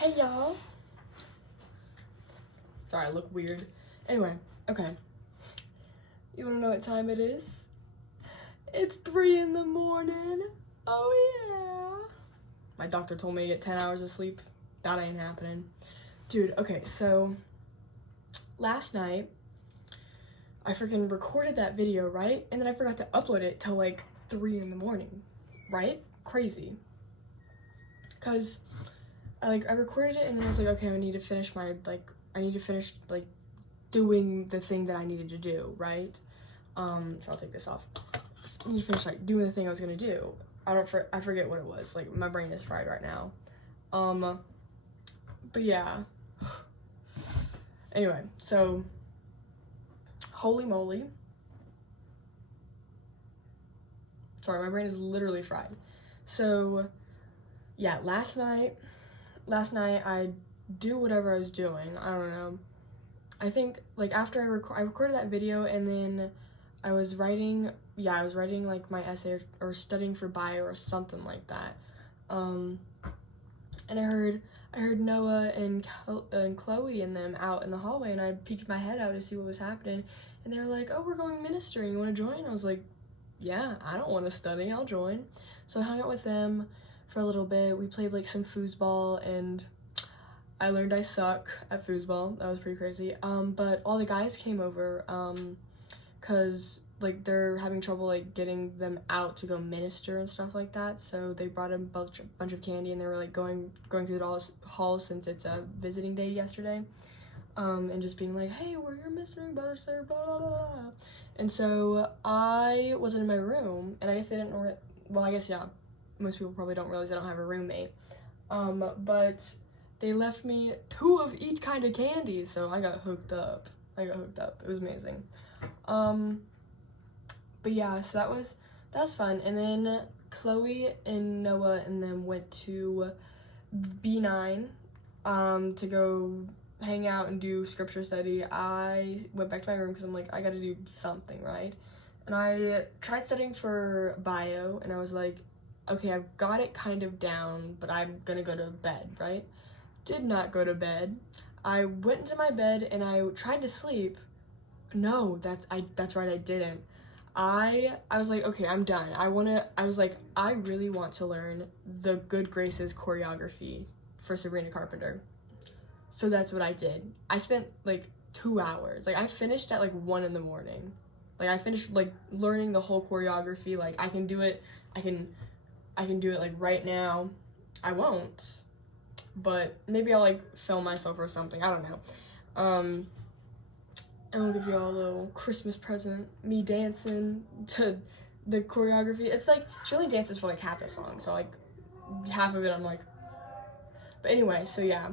Hey y'all. Sorry, I look weird. Anyway, okay. You wanna know what time it is? It's 3 in the morning. Oh yeah. My doctor told me to get 10 hours of sleep. That ain't happening. Dude, okay, so last night I freaking recorded that video, right? And then I forgot to upload it till like 3 in the morning, right? Crazy. Cause I recorded it and then I was like, okay, I need to finish doing the thing that I needed to do, right? So I'll take this off. I need to finish doing the thing I was gonna do. I forget what it was. Like, my brain is fried right now. But yeah. Anyway, so holy moly. Sorry, my brain is literally fried. So yeah, last night I do whatever I was doing. I don't know. I think like after I recorded that video and then I was writing like my essay or studying for bio or something like that. And I heard Noah and Chloe and them out in the hallway, and I peeked my head out to see what was happening, and they were like, "Oh, we're going ministering. You want to join?" I was like, "Yeah, I don't want to study. I'll join." So I hung out with them for a little bit. We played like some foosball, and I learned I suck at foosball. That was pretty crazy. But all the guys came over, cause like they're having trouble like getting them out to go minister and stuff like that. So they brought a bunch of candy, and they were like going through the halls since it's a visiting day yesterday, and just being like, "Hey, we're your ministering brothers, sir, blah blah blah." And so I wasn't in my room, and I guess they didn't. Well, I guess yeah, most people probably don't realize I don't have a roommate. But they left me 2 of each kind of candy, so I got hooked up. It was amazing. But yeah, so that was fun. And then Chloe and Noah and them went to B9 to go hang out and do scripture study. I went back to my room because I'm like, I gotta do something, right? And I tried studying for bio, and I was like, okay, I've got it kind of down, but I'm gonna go to bed, right? Did not go to bed. I went into my bed and I tried to sleep. No, that's right, I didn't. I was like, okay, I'm done. I was like, I really want to learn the Good Graces choreography for Sabrina Carpenter. So that's what I did. I spent like 2 hours. Like, I finished at like 1 in the morning. Like, I finished like learning the whole choreography. Like, I can do it. I can do it like right now. I won't, but maybe I'll like film myself or something. I don't know. And I'll give you all a little Christmas present, me dancing to the choreography. It's like, she only dances for like half the song, so like half of it I'm like, but anyway, so yeah.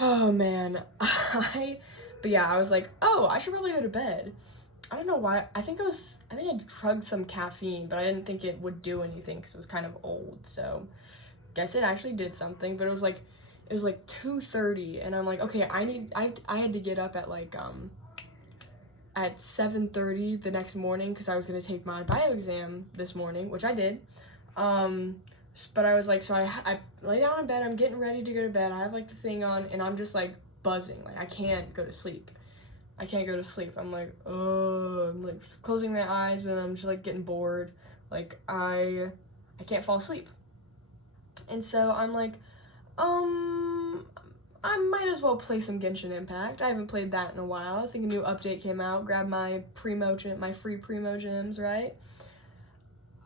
Oh man, I was like, oh, I should probably go to bed. I don't know why. I think I drugged some caffeine, but I didn't think it would do anything because it was kind of old, so guess it actually did something. But it was like 2:30, and I'm like, okay, I had to get up at like at 7:30 the next morning because I was gonna take my bio exam this morning, which I did. But I was like, so I lay down in bed, I'm getting ready to go to bed, I have like the thing on, and I'm just like buzzing, like I can't go to sleep. I'm like, oh, I'm like closing my eyes, but I'm just like getting bored. Like I can't fall asleep. And so I'm like, I might as well play some Genshin Impact. I haven't played that in a while. I think a new update came out. Grab my free Primo gems, right?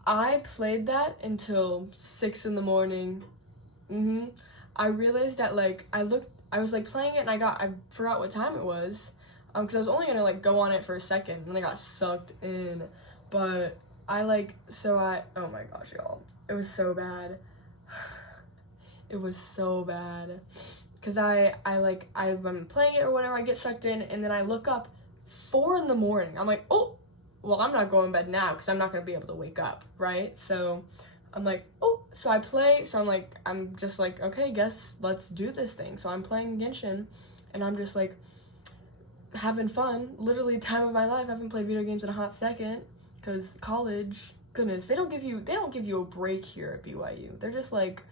I played that until 6 in the morning. I realized that like I was like playing it, and I forgot what time it was. Because I was only gonna like go on it for a second, and I got sucked in. But oh my gosh, y'all, it was so bad. It was so bad. Cause I'm playing it or whatever, I get sucked in, and then I look up 4 in the morning. I'm like, oh, well, I'm not going to bed now because I'm not gonna be able to wake up, right? So I'm like, oh, so I play. So I'm just like, okay, guess let's do this thing. So I'm playing Genshin, and I'm just like having fun. Literally, time of my life. I haven't played video games in a hot second because college. Goodness, they don't give you a break here at BYU. They're just like,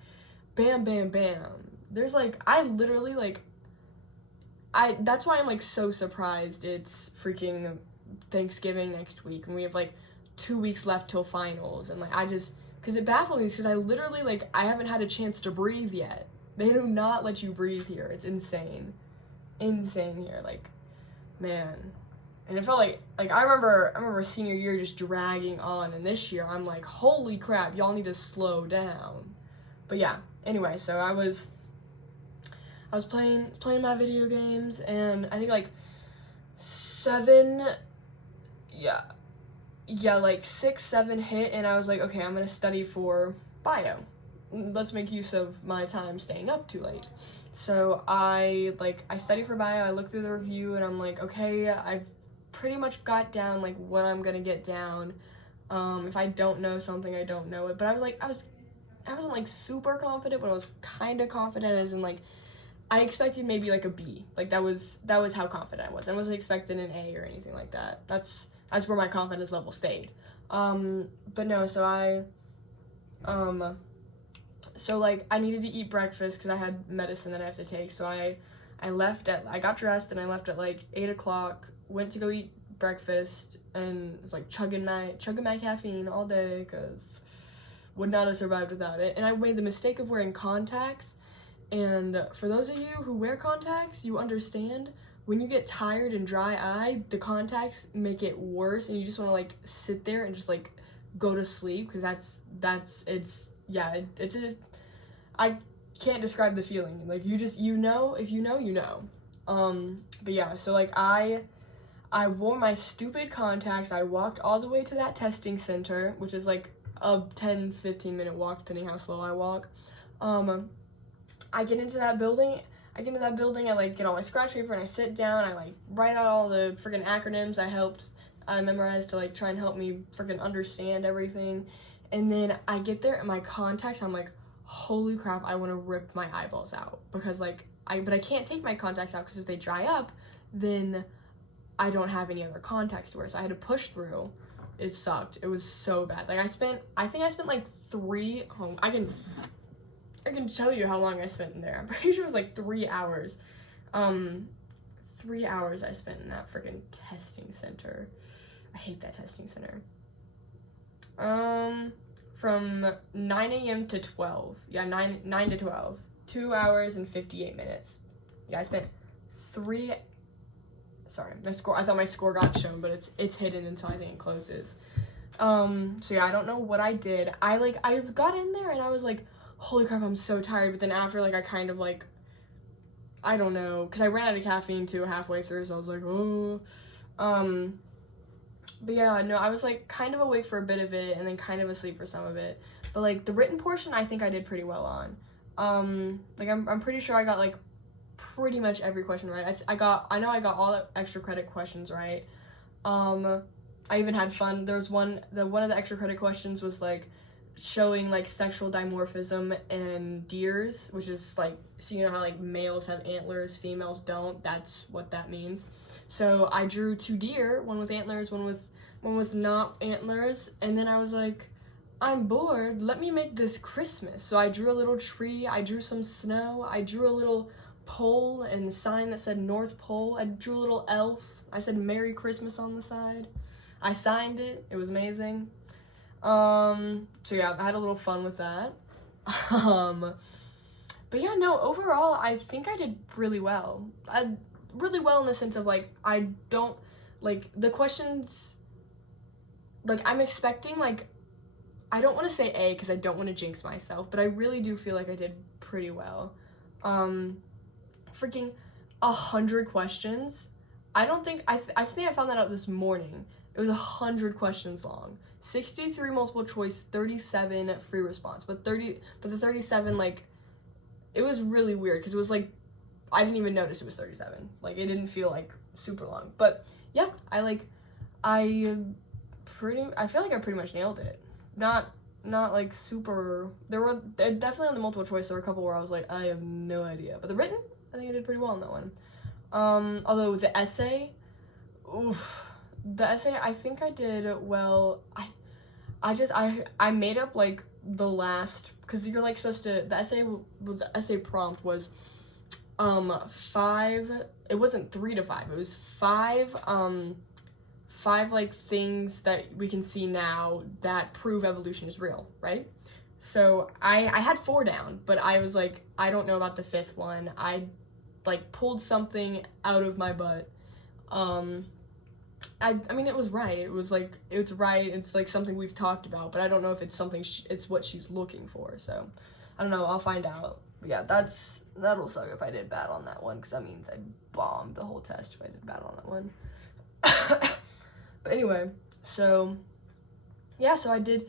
bam, bam, bam. there's like, I literally like, that's why I'm like so surprised it's freaking Thanksgiving next week and we have like 2 weeks left till finals, and like because it baffles me because I literally like, I haven't had a chance to breathe yet. They do not let you breathe here. It's insane here, like, man. And it felt like I remember senior year just dragging on, and this year I'm like, holy crap, y'all need to slow down. But yeah, anyway, so I was playing my video games, and I think like 6, 7 hit, and I was like, okay, I'm gonna study for bio. Let's make use of my time staying up too late. So I study for bio, I look through the review, and I'm like, okay, I've pretty much got down like what I'm gonna get down. If I don't know something, I don't know it. But I wasn't like super confident, but I was kind of confident, as in like I expected maybe like a B. Like that was how confident I was. I wasn't expecting an A or anything like that. That's where my confidence level stayed. But no, so like I needed to eat breakfast because I had medicine that I have to take. So I got dressed and I left at like 8 o'clock, went to go eat breakfast, and was like chugging my caffeine all day because would not have survived without it. And I made the mistake of wearing contacts. And for those of you who wear contacts, you understand when you get tired and dry-eyed, the contacts make it worse, and you just want to like sit there and just like go to sleep, because I can't describe the feeling. Like if you know. But yeah, so like I wore my stupid contacts. I walked all the way to that testing center, which is like a 10-15 minute walk depending how slow I walk. I get into that building, I like get all my scratch paper and I sit down, I like write out all the freaking acronyms I memorized to like try and help me freaking understand everything. And then I get there and my contacts, I'm like, holy crap, I want to rip my eyeballs out, because like but I can't take my contacts out because if they dry up, then I don't have any other contacts to wear. So I had to push through. It sucked. It was so bad. Like I think I spent like I can tell you how long I spent in there. I'm pretty sure it was like 3 hours. 3 hours I spent in that freaking testing center. I hate that testing center. From 9 a.m. to 12. Yeah, 9 to 12. 2 hours and 58 minutes. Yeah, I spent sorry, my score, I thought my score got shown, but it's hidden until I think it closes. So yeah, I don't know what I did. I got in there and I was like, holy crap, I'm so tired. But then after, like, I kind of like, I don't know, because I ran out of caffeine too halfway through, so I was like, oh. But yeah, no, I was like kind of awake for a bit of it and then kind of asleep for some of it. But like the written portion, I think I did pretty well on. Like I'm pretty sure I got like pretty much every question right. I know I got all the extra credit questions right. I even had fun. There was one of the extra credit questions was like showing like sexual dimorphism in deers, which is like, so you know how like males have antlers, females don't. That's what that means. So I drew 2 deer, one with antlers, one with not antlers, and then I was like, I'm bored, let me make this Christmas. So I drew a little tree, I drew some snow, I drew a little pole and a sign that said North Pole, I drew a little elf, I said Merry Christmas on the side. I signed it, it was amazing. So yeah, I had a little fun with that. But yeah, no, overall, I think I did really well. Really well in the sense of like, I don't, like, the questions, like, I'm expecting, like, I don't want to say A because I don't want to jinx myself, but I really do feel like I did pretty well. Freaking 100 questions. I think I found that out this morning. It was 100 questions long. 63 multiple choice, 37 free response. But the 37, like, it was really weird because it was like, I didn't even notice it was 37. Like, it didn't feel like super long. But yeah, I feel like I pretty much nailed it. Not like super, definitely on the multiple choice, there were a couple where I was like, I have no idea. But the written, I think I did pretty well on that one. Although the essay, I think I did well. I made up like the last, because you're like supposed to, the essay prompt was 5, it wasn't 3 to 5, it was 5 like things that we can see now that prove evolution is real, right? So I had 4 down, but I was like, I don't know about the 5th one. I like pulled something out of my butt. I mean, it was right. It's right. It's like something we've talked about, but I don't know if it's something it's what she's looking for. So I don't know. I'll find out. But yeah, that'll suck if I did bad on that one, because that means I bombed the whole test if I did bad on that one. But anyway, so yeah, so I took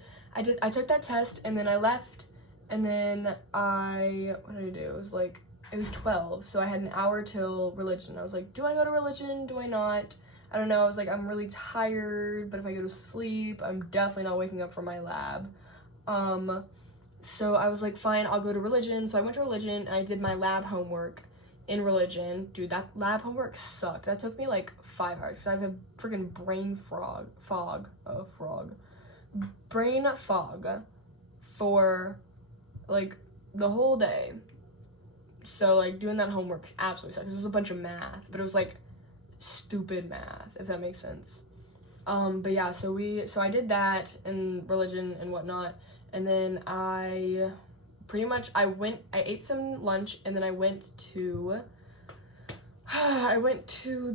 that test, and then I left, and then what did I do? It was 12, so I had an hour till religion. I was like, do I go to religion? Do I not? I don't know. I was like, I'm really tired, but if I go to sleep, I'm definitely not waking up for my lab. So I was like, fine, I'll go to religion. So I went to religion, and I did my lab homework in religion. Dude, that lab homework sucked. That took me like 5 hours, because I have a freaking brain fog for like the whole day. So like doing that homework absolutely sucks. It was a bunch of math, but it was like stupid math, if that makes sense. But yeah, so I did that in religion and whatnot, and then I ate some lunch, and then I went to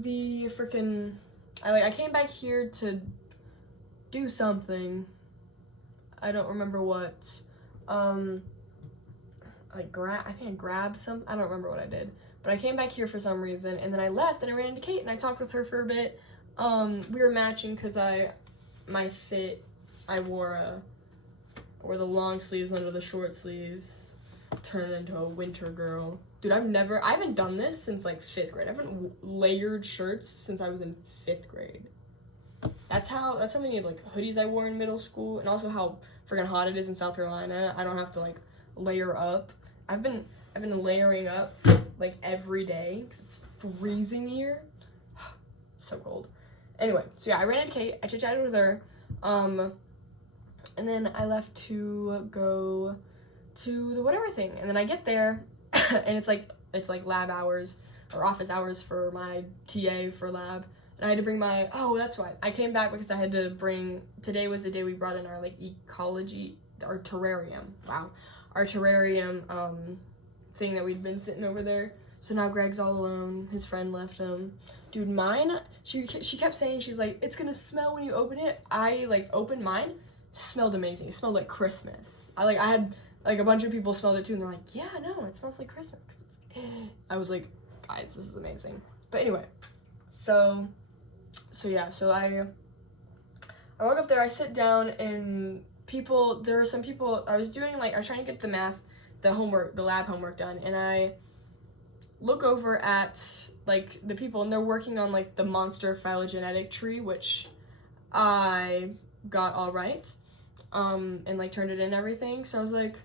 the freaking, I came back here to do something. I don't remember what. I think I grabbed some. I don't remember what I did, but I came back here for some reason, and then I left, and I ran into Kate, and I talked with her for a bit. We were matching, because my fit, I wore the long sleeves under the short sleeves, turned into a winter girl. Dude, I haven't done this since like 5th grade. I haven't layered shirts since I was in 5th grade. That's how many like hoodies I wore in middle school, and also how freaking hot it is in South Carolina. I don't have to like layer up. I've been layering up like every day, because it's freezing here. So cold. Anyway, so yeah, I ran into Kate, I chit-chatted with her, and then I left to go to the whatever thing, and then I get there, and it's like lab hours, or office hours for my TA for lab, and I had to bring that's why. I came back because I had to bring, today was the day we brought in our like ecology, our terrarium, our terrarium thing that we'd been sitting over there. So now Greg's all alone. His friend left him. Dude, mine, she kept saying, she's like, it's gonna smell when you open it. I like opened mine, smelled amazing. It smelled like Christmas. I had like a bunch of people smelled it too, and they're like, yeah, no, it smells like Christmas. I was like, guys, this is amazing. But anyway, so yeah, so I walk up there, I sit down, and there are some people, I was trying to get the lab homework done, and I look over at like the people, and they're working on like the monster phylogenetic tree, which I got all right, and like turned it in and everything. So I was like,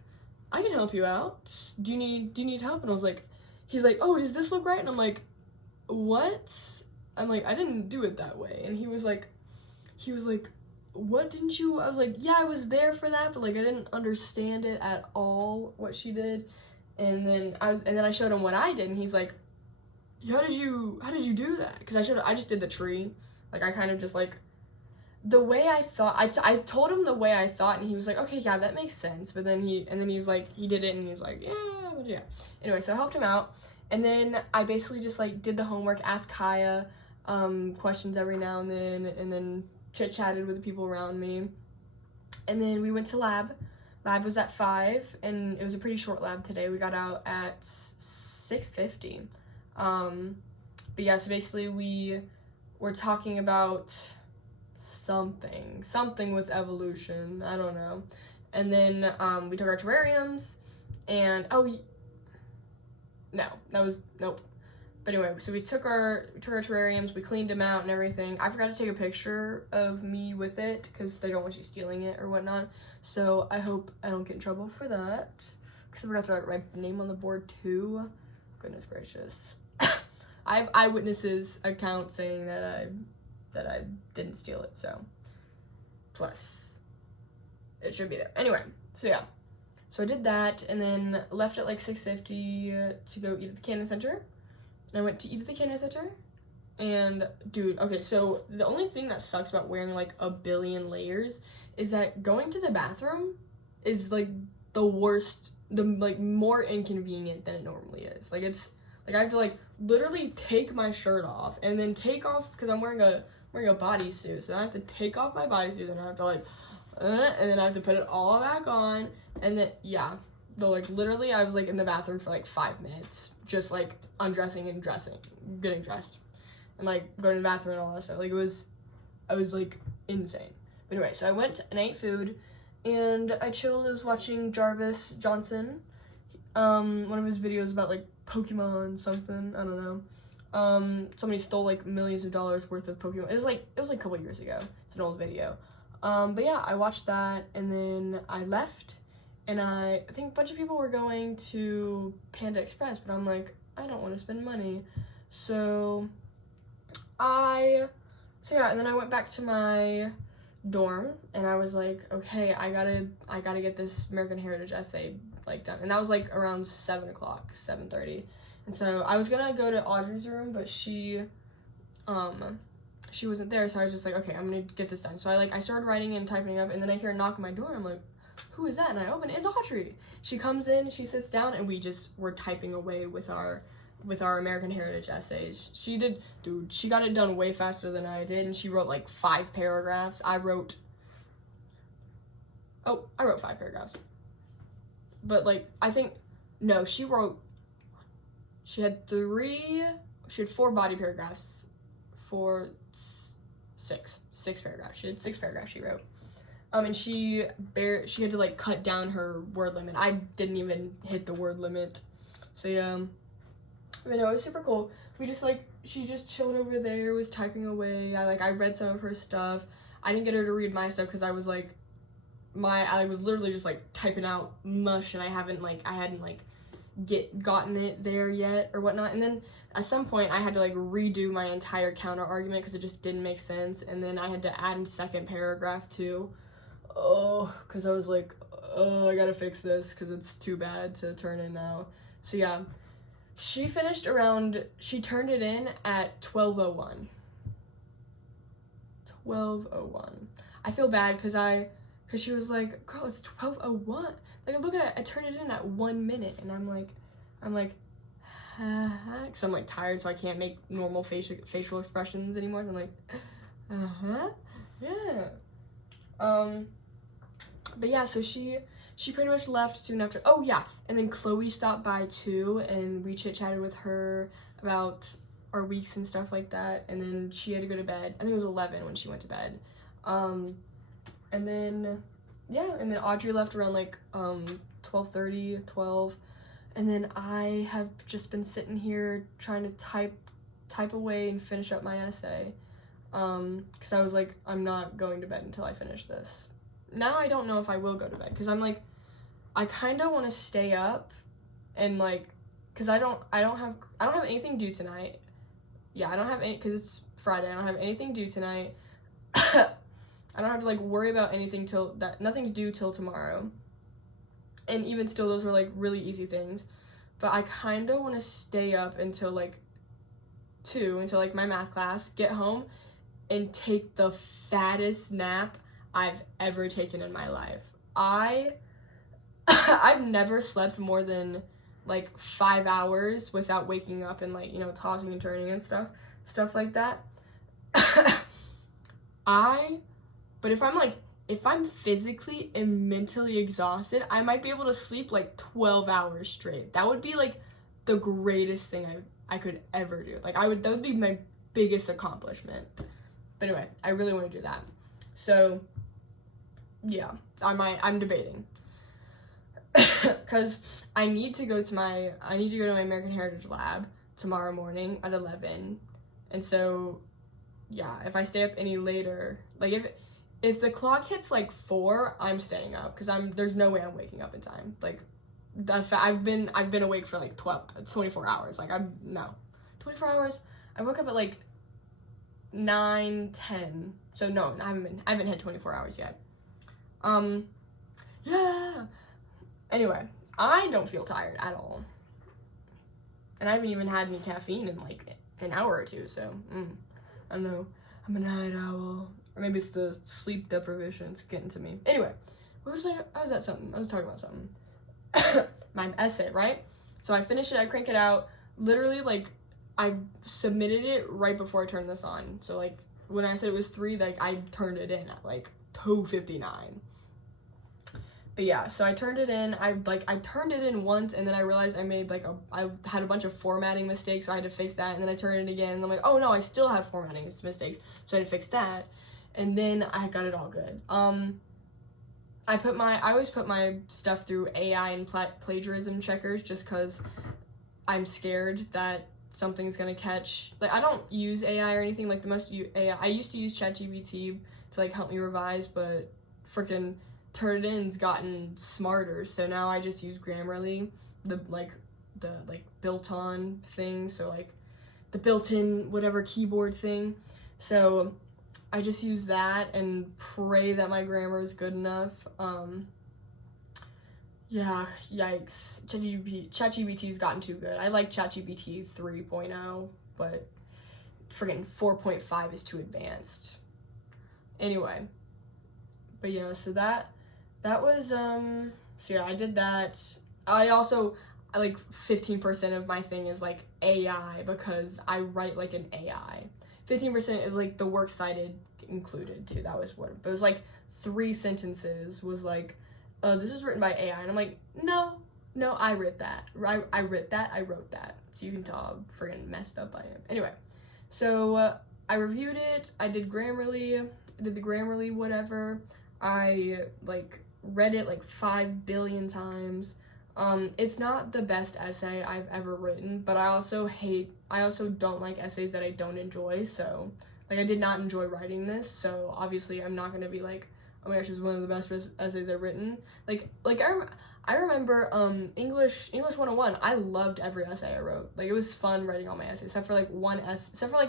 I can help you out. Do you need help? And I was like, he's like, oh, does this look right? And I'm like, what? I'm like, I didn't do it that way. And he was like, what didn't you? I was like, yeah, I was there for that, but like I didn't understand it at all, what she did. And then I showed him what I did, and he's like, how did you do that? Because I just did the tree. Like I kind of just like the way I thought. I told him the way I thought, and he was like, okay, yeah, that makes sense. But then he's like, he did it, and he's like, yeah. Anyway, so I helped him out, and then I basically just like did the homework, asked Kaya questions every now and then chit-chatted with the people around me, and then we went to lab. Lab was at 5, and it was a pretty short lab today. We got out at 6:50. But yeah, so basically we were talking about something with evolution, I don't know. And then we took our terrariums, and nope. But anyway, so we took our terrariums, we cleaned them out and everything. I forgot to take a picture of me with it, because they don't want you stealing it or whatnot. So I hope I don't get in trouble for that, because I forgot to write my name on the board too. Goodness gracious. I have eyewitnesses account saying that I didn't steal it, so plus it should be there. Anyway, So yeah, so I did that, and then left at like 6:50 to go eat at the Cannon Center. And I went to eat at the Cannon Center, and dude, okay, so the only thing that sucks about wearing like a billion layers is that going to the bathroom is like the worst, the like more inconvenient than it normally is. Like it's like I have to like literally take my shirt off and then take off, because I'm wearing a bodysuit, so I have to take off my bodysuit and I have to like and then I have to put it all back on, and then yeah, but like literally I was like in the bathroom for like 5 minutes, just like undressing and dressing, getting dressed, and like going to the bathroom and all that stuff. Like I was like insane. But anyway, so I went and ate food, and I chilled. I was watching Jarvis Johnson, one of his videos about like Pokemon something, I don't know. Somebody stole like millions of dollars worth of Pokemon. It was like a couple years ago. It's an old video. But yeah, I watched that, and then I left, and I think a bunch of people were going to Panda Express, but I'm like, I don't want to spend money. So yeah, and then I went back to my dorm, and I was like, okay, I gotta get this American Heritage essay like done, and that was like around 7 o'clock, 7:30, and so I was gonna go to Audrey's room, but she wasn't there, so I was just like, okay, I'm gonna get this done. So I started writing and typing up, and then I hear a knock on my door. I'm like, who is that? And I open it. It's Audrey. She comes in, she sits down, and we just were typing away with our American Heritage essays. She got it done way faster than I did, and she wrote like 5 paragraphs. I wrote 5 paragraphs. But like, I think, no, she had 4 body paragraphs for 6 paragraphs. She had 6 paragraphs she wrote. And she had to like cut down her word limit. I didn't even hit the word limit. So yeah. But no, it was super cool. She just chilled over there, was typing away. I read some of her stuff. I didn't get her to read my stuff because I was like, I was literally just like typing out mush, and I hadn't gotten it there yet or whatnot. And then at some point I had to like redo my entire counter argument because it just didn't make sense. And then I had to add a second paragraph too. Oh, because I was like, I gotta fix this because it's too bad to turn in now. So yeah. She turned it in at 12:01. 12:01. I feel bad because she was like, girl, it's 12:01. Like, look at it, I turned it in at 1 minute, and I'm like, because I'm like tired, so I can't make normal facial expressions anymore. So I'm like, yeah. But yeah, so she pretty much left soon after. Oh yeah, and then Chloe stopped by too, and we chit-chatted with her about our weeks and stuff like that, and then she had to go to bed. I think it was 11 when she went to bed. And then Audrey left around like 12:30, 12, and then I have just been sitting here trying to type away and finish up my essay, because I was like, I'm not going to bed until I finish this. Now I don't know if I will go to bed, because I'm like, I kind of want to stay up and like, because I don't have anything due tonight. Yeah, I don't have any, because it's Friday. I don't have anything due tonight. I don't have to like worry about anything nothing's due till tomorrow. And even still, those are like really easy things. But I kind of want to stay up until like 2, until like my math class, get home, and take the fattest nap I've ever taken in my life. I've never slept more than like 5 hours without waking up and like, tossing and turning and stuff like that. But if I'm physically and mentally exhausted, I might be able to sleep like 12 hours straight. That would be like the greatest thing I could ever do. Like that would be my biggest accomplishment. But anyway, I really want to do that. So yeah, I'm debating. Because I need to go to my American Heritage lab tomorrow morning at 11. And so yeah, if I stay up any later, like if the clock hits like 4, I'm staying up, because there's no way I'm waking up in time. Like I've been awake for like 24 hours. Like 24 hours. I woke up at like 9, 10. So no, I haven't hit 24 hours yet. Yeah. Anyway, I don't feel tired at all. And I haven't even had any caffeine in like an hour or two, so I don't know. I'm a night owl. Or maybe it's the sleep deprivation. It's getting to me. Anyway, I was talking about something. My essay, right? So I finished it, I crank it out. Literally, like, I submitted it right before I turned this on. So, like, when I said it was 3, like, I turned it in at, like, 2:59. But yeah, so I turned it in. I turned it in once, and then I realized I made, like, I had a bunch of formatting mistakes, so I had to fix that. And then I turned it again, and I'm like, oh, no, I still have formatting mistakes. So I had to fix that. And then I got it all good. I always put my stuff through AI and plagiarism checkers just because I'm scared that something's gonna catch. Like, I don't use AI or anything. Like, AI, I used to use ChatGPT to, like, help me revise, but freaking Turnitin's gotten smarter, so now I just use Grammarly, the built-on thing, so, like, the built-in whatever keyboard thing. So I just use that and pray that my grammar is good enough. Yeah, yikes. ChatGPT's gotten too good. I like ChatGPT 3.0, but friggin' 4.5 is too advanced. Anyway, but yeah, so that was, so yeah, I did that. I also, like, 15% of my thing is, like, AI, because I write like an AI. 15% is, like, the works cited included, too. That was what, but it was, like, 3 sentences was, like, this was written by AI, and I'm like, no, I wrote that. I wrote that. So you can tell how friggin' messed up I am. Anyway, so I reviewed it. I did Grammarly. I did the Grammarly whatever. I, like, read it, like, 5 billion times. It's not the best essay I've ever written, but I also don't like essays that I don't enjoy, so, like, I did not enjoy writing this, so obviously I'm not gonna be like, oh my gosh, it's one of the best essays I've written. Like I remember, English 101, I loved every essay I wrote. Like, it was fun writing all my essays, except for, like,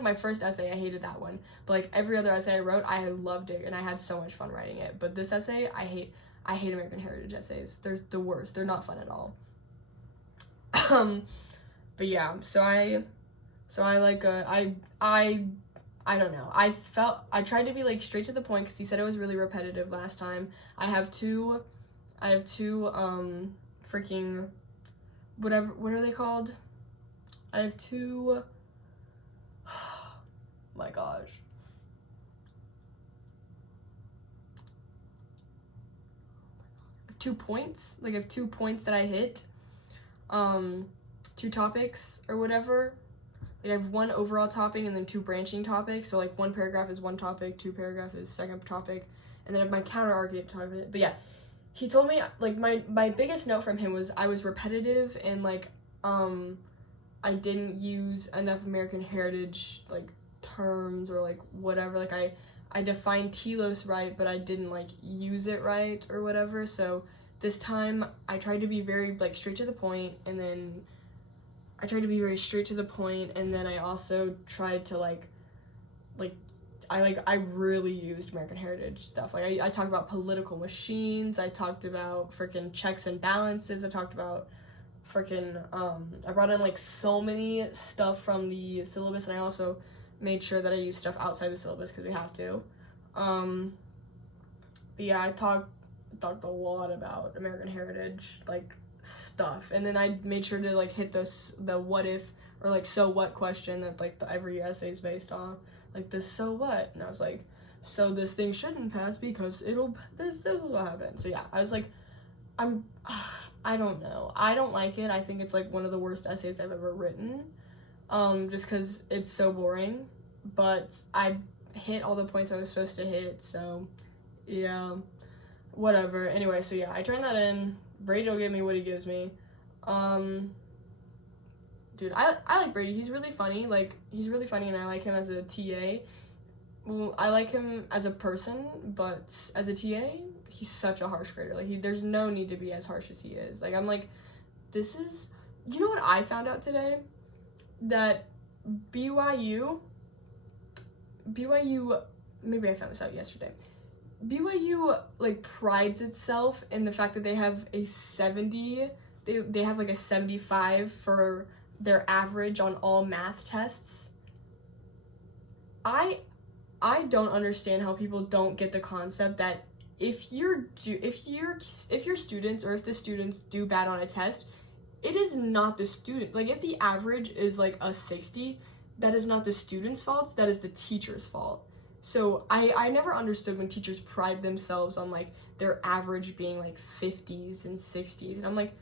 my first essay, I hated that one. But, like, every other essay I wrote, I loved it, and I had so much fun writing it. But this essay, I hate American Heritage essays. They're the worst. They're not fun at all. But yeah, so I don't know. I tried to be, like, straight to the point, because he said it was really repetitive last time. I have two freaking, what are they called? I have 2, oh my gosh. I have 2 points, like, I have 2 points that I hit, 2 topics or whatever. Like, I have 1 overall topic and then 2 branching topics. So, like, 1 paragraph is 1 topic, 2 paragraph is second topic, and then I have my counter argument topic. But yeah, he told me, like, my biggest note from him was I was repetitive, and, like, I didn't use enough American Heritage, like, terms or, like, whatever. Like, I defined telos right, but I didn't, like, use it right or whatever. So this time I tried to be very, like, straight to the point, and then I also tried to, I really used American Heritage stuff. Like, I talked about political machines, I talked about freaking checks and balances, I talked about freaking, I brought in, like, so many stuff from the syllabus, and I also made sure that I used stuff outside the syllabus, because we have to. But yeah, I talked a lot about American Heritage, like, stuff, and then I made sure to, like, hit the what if, or, like, so what question that, like, every essay is based on, like, the so what, and I was like, so this thing shouldn't pass because this will happen. So yeah, I was like, I don't know, I don't like it. I think it's, like, one of the worst essays I've ever written, just because it's so boring, but I hit all the points I was supposed to hit, so yeah, whatever. Anyway, so yeah, I turned that in. Brady will give me what he gives me. Dude, I like Brady. He's really funny. Like, he's really funny, and I like him as a TA. Well, I like him as a person, but as a TA, he's such a harsh grader. Like, there's no need to be as harsh as he is. Like, I'm like, you know what I found out today? That BYU, maybe I found this out yesterday. BYU like prides itself in the fact that they have a 70, they have like a 75 for their average on all math tests. I don't understand how people don't get the concept that if your students, or if the students do bad on a test, it is not the student. Like, if the average is like a 60, that is not the student's fault, that is the teacher's fault. So I never understood when teachers pride themselves on like their average being like 50s and 60s, and I'm like,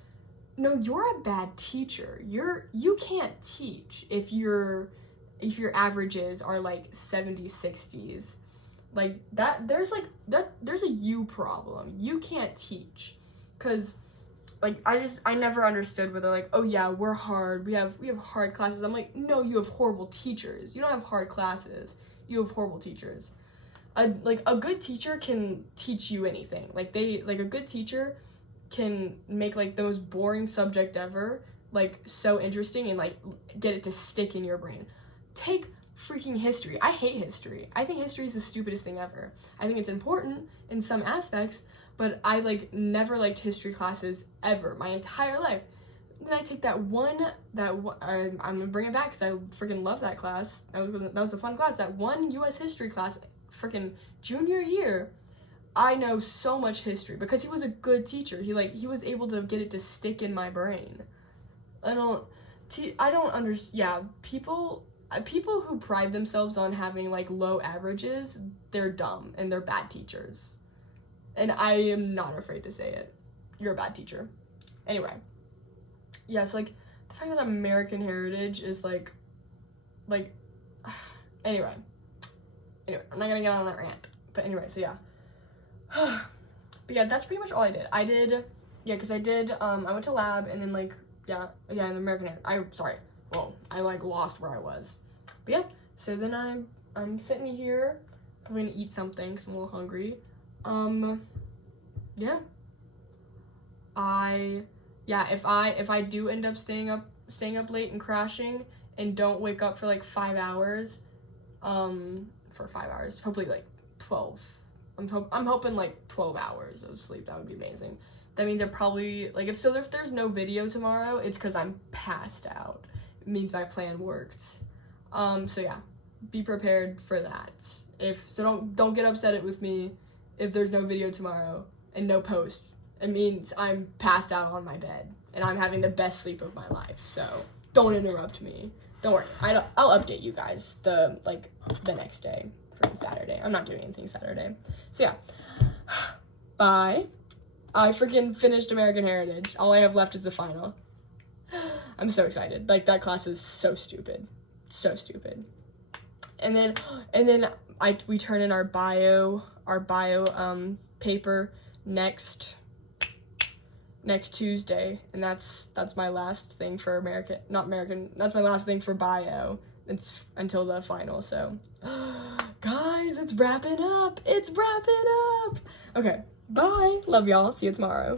no, you're a bad teacher. You can't teach if your averages are like 70s, 60s. Like there's a you problem. You can't teach. Cause like I never understood where they're like, oh yeah, we're hard. We have hard classes. I'm like, no, you have horrible teachers. You don't have hard classes. You have horrible teachers. A good teacher can teach you anything. A good teacher can make like the most boring subject ever like so interesting and like get it to stick in your brain. Take freaking history. I hate history. I think history is the stupidest thing ever. I think it's important in some aspects, but I like never liked history classes ever my entire life. Then I take that one, I'm gonna bring it back because I freaking love that class. That was a fun class. That one U.S. history class, freaking junior year, I know so much history because he was a good teacher. He was able to get it to stick in my brain. I don't understand. Yeah, people who pride themselves on having like low averages, they're dumb and they're bad teachers. And I am not afraid to say it. You're a bad teacher. Anyway. Yeah, so like the fact that American Heritage is like anyway, I'm not gonna get on that rant. But anyway, so yeah. But yeah, that's pretty much all I did. I went to lab and then like in American Heritage. I like lost where I was. But yeah, so then I'm sitting here, I'm gonna eat something because I'm a little hungry. If I do end up staying up late and crashing and don't wake up for like 5 hours, hopefully like 12. I'm hoping like 12 hours of sleep. That would be amazing. That means they're probably like if there's no video tomorrow, it's because I'm passed out. It means my plan worked. So yeah, be prepared for that. Don't get upset with me if there's no video tomorrow and no post. It means I'm passed out on my bed and I'm having the best sleep of my life. So don't interrupt me. Don't worry. I'll update you guys the next day for Saturday. I'm not doing anything Saturday. So yeah. Bye. I freaking finished American Heritage. All I have left is the final. I'm so excited. Like, that class is so stupid. So stupid. And then we turn in our bio paper next Tuesday, and that's my last thing for that's my last thing for bio. It's until the final, so guys, it's wrapping up. Okay, bye. Love y'all. See you tomorrow.